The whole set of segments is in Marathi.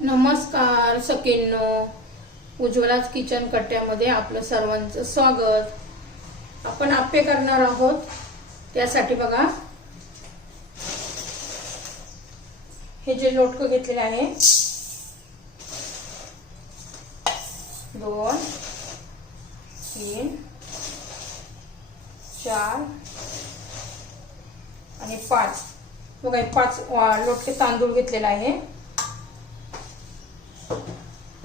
नमस्कार सकिन्नो उज्ज्वलाच किचन कट्ट्यामध्ये आपलं सर्वांचं स्वागत. आपण आप्पे करणार आहोत. त्यासाठी बघा. हे जे लोटकं घेतलेले आहे. दोन तीन चार आणि पाच. बघा पाच वा- लोटके तांदूळ घेतलेले आहे.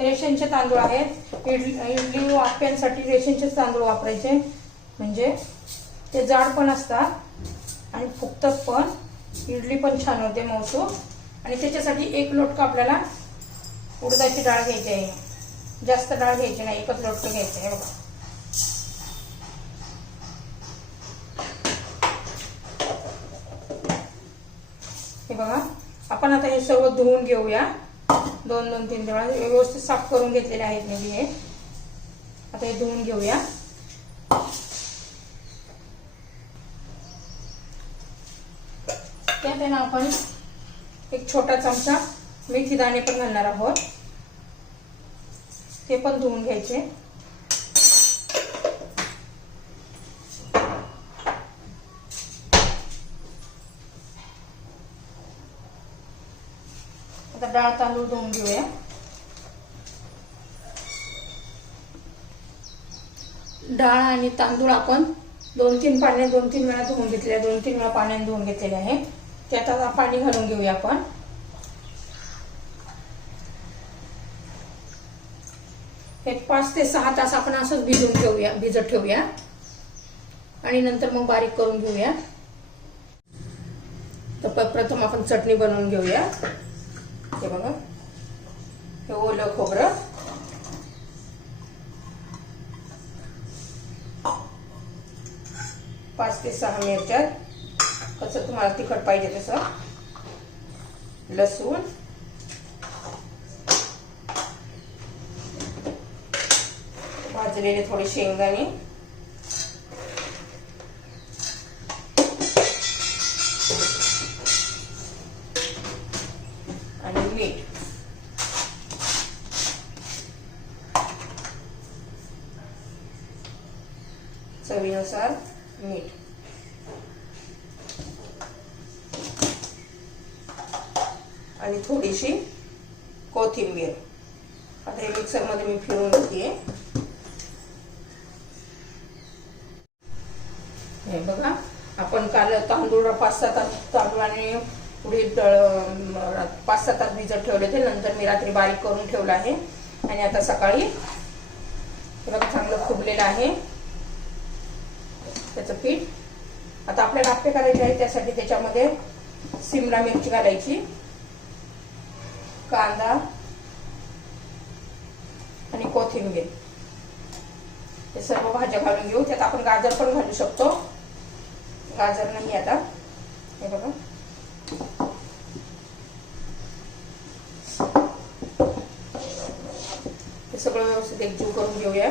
रेशनचे तांदूळ आहेत. इडली इडली आप्यांसाठी रेशनचे तांदूळ वापरायचे. म्हणजे ते जाड पण असतात आणि फुगतात पण. इडली पण छान होते मौसू आणि त्याच्यासाठी एक लोटका आपल्याला उडदाची डाळ घ्यायची आहे. जास्त डाळ घ्यायची नाही एकच लोटकं घ्यायचं आहे बघा. हे बघा आपण आता हे सर्व धुवून घेऊया. दोन दोन तीन वेळा व्यवस्थित साफ करून घेतलेले आहेत मी हे. आता हे धुवून घेऊया. त्यात आहे ना आपण एक छोटा चमचा मेथी दाणे पण घालणार आहोत. ते पण धुवून घ्यायचे. डाळ तांदूळ धुवून घेऊया. डाळ आणि तांदूळ आपण दोन तीन पाण्याने दोन तीन वेळा धुवून घेतले दोन तीन वेळा पाण्याने धुवून घेतलेले आहे. त्यात आता पाणी घालून घेऊया आपण. हे पाच ते सहा तास आपण असंच भिजून ठेवूया भिजत ठेवूया. आणि नंतर मग बारीक करून घेऊया. तर प्रथम आपण चटणी बनवून घेऊया. हे बघा. हे ओलं खोबरं. पाच ते सहा मिरच्या. कसं तुम्हाला तिखट पाहिजे तसं. लसूण. भाजलेले थोडे शेंगदाणे. चवीनुसार मीठ. आणि थोडीशी कोथिंबीर. आता हे मिक्सरमध्ये मी फिरून घेते. हे बघा आपण काल तांदूळ पाच सात तास तांदूळ आणि पाच सात तास भिजत ठेवले होते नंतर मी रात्री बारीक करून ठेवलं आहे. आणि आता सकाळी बघा चांगलं फुगलेलं आहे. त्याचं पीठ. आता आपल्याला आप्पे करायचे आहे त्यासाठी त्याच्यामध्ये सिमला मिरची घालायची. कांदा आणि कोथिंबीर. हे सर्व भाज्या घालून घेऊ. त्यात आपण गाजर पण घालू शकतो. गाजर नाही आता. हे बघा. हे सगळं व्यवस्थित एकजीव करून घेऊया.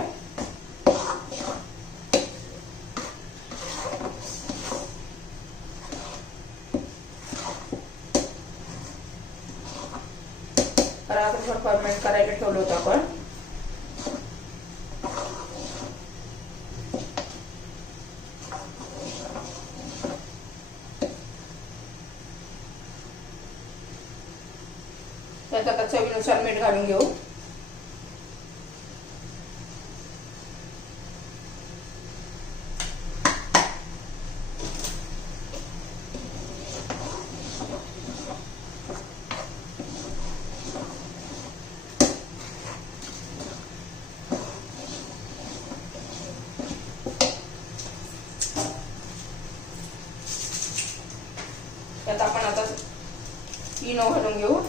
रात्रभर करायला ठेवलं होतं आपण त्यात आता चवीनुसार मीठ घालून घेऊ त्यात आपण आता इनो घालून घेऊ.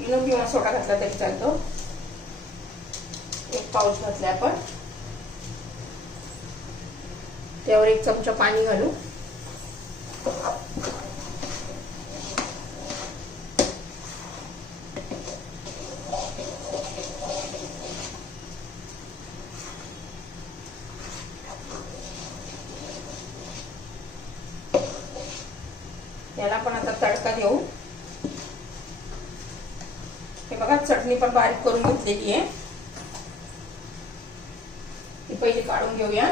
इनो किंवा सोडा घातला तरी चालतो. एक पाऊच घातलाय आपण. त्यावर एक चमचा पाणी घालू. याला पण आता तडका देऊ. हे बघा चटणी पण बारीक करून घेतलेली आहे. ती पहिली काढून घेऊया.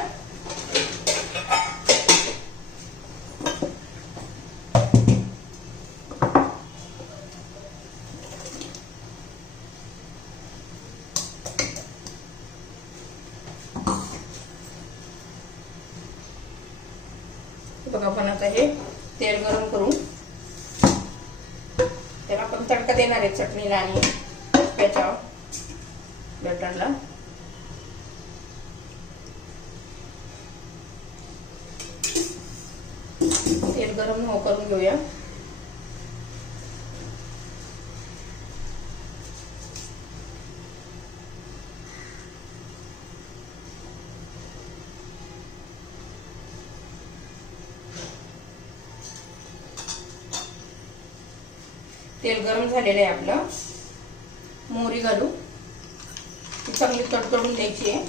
बघा पण आता हे तेल गरम करून त्याला आपण तडका देणार आहे चटणीला आणि त्याच्या बटरला. तेल गरम हो करून घेऊया. तेल गरम झालेलं आहे आपलं. मोहरी घालू. ती चांगली तडतडून द्यायची आहे.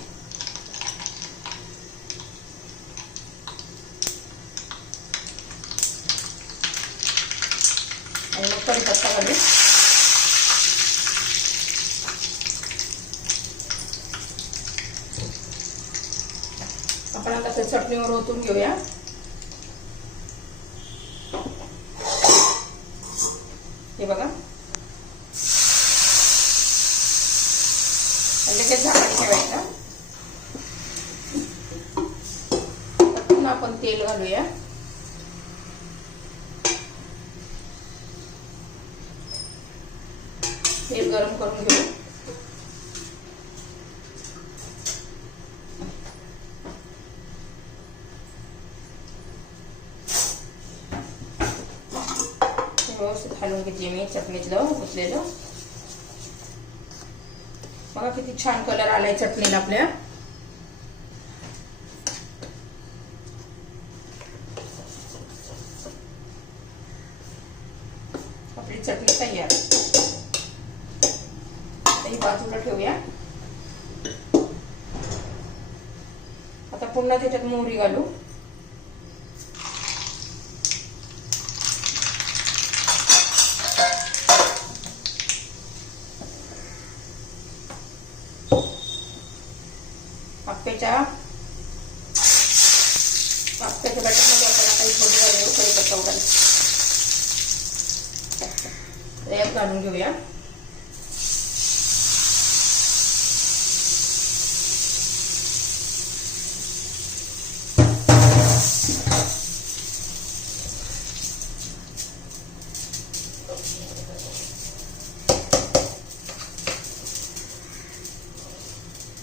आणि मग कढीपत्ता घालू. आपण आता ते चटणीवर ओतून घेऊया. हे बघा. लगेच झाकण ठेवायचं. पुन्हा आपण तेल घालूया. तेल गरम करून घेऊ. व्यवस्थित हलवून घेतली मी चटणीतलं उचलेलं बघा किती छान कलर आलाय चटणीला आपल्या आपली चटणी तयार ही बाजूला ठेवूया आता पुन्हा त्याच्यात मोहरी घालू घालूया कढीपत्ता काढून घेऊया.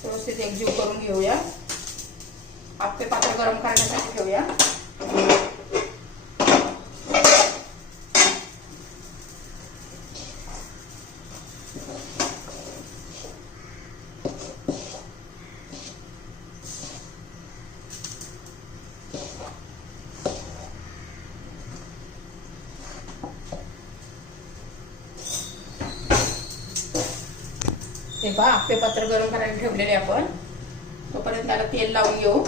व्यवस्थित एकजीव करून घेऊया. आपले पात्र गरम करण्यासाठी ठेवूया हे पहा आप्पे पात्र गरम करायला ठेवलेले आपण. तोपर्यंत त्याला तेल लावून घेऊ.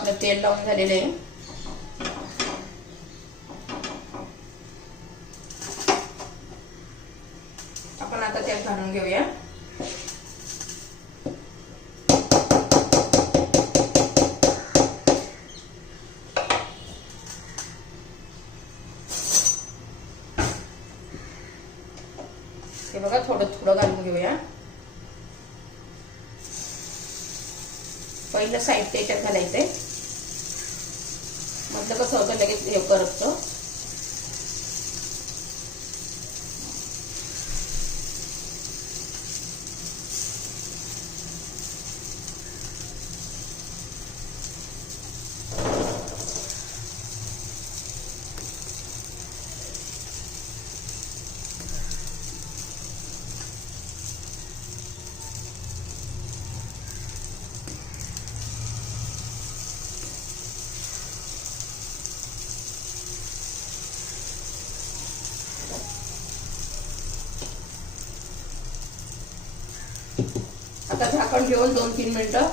आपलं तेल लावून झालेलं आहे. आता झाकण घेऊन दोन तीन मिनिटं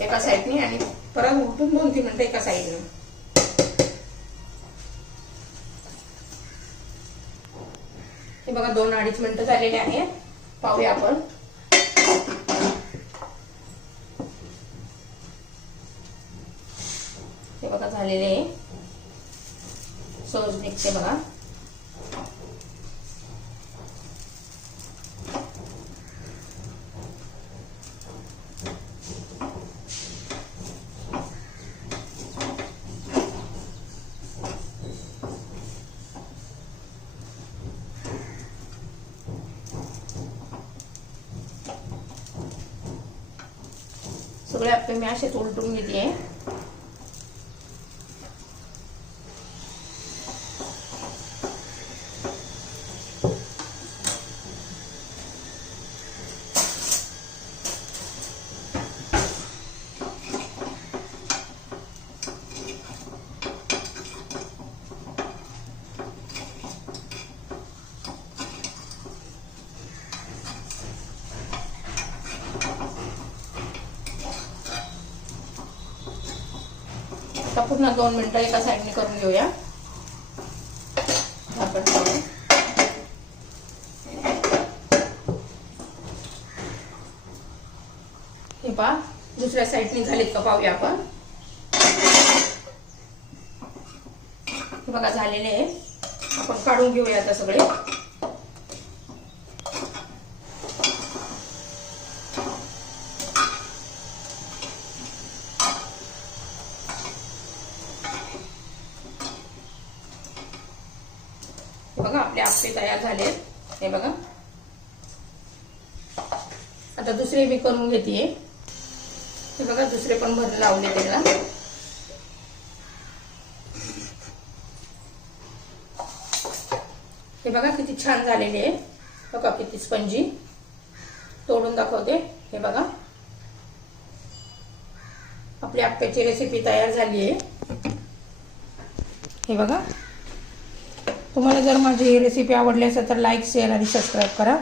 एका साईडने आणि परत उठून दोन तीन मिनिटं एका साईडने. हे बघा दोन अडीच मिनिटं झालेले आहे. पाहूया आपण. हे बघा झालेले आहे. सोज निघते बघा. सगळे आपले मी असेच उलटून घेते आता पुन्हा दोन मिनिटं एका साईडने करून घेऊया. आपण हे पहा दुसऱ्या साईडने झालेत का पाहूया आपण. हे बघा झालेले आहे. आपण काढून घेऊया आता सगळे. बघा आपले आप्पे तयार झाले. हे बघा. आता दुसरे मी करून घेते. हे बघा दुसरे पण भर लावले त्याला हे बघा किती छान झालेले आहे. बघा किती स्पंजी. तोडून दाखवते. हे बघा. आपली आप्याची रेसिपी तयार झाली आहे. हे बघा. तुम्हाला जर माझी ही रेसिपी आवडली असेल तर लाईक शेअर आणि सबस्क्राईब करा.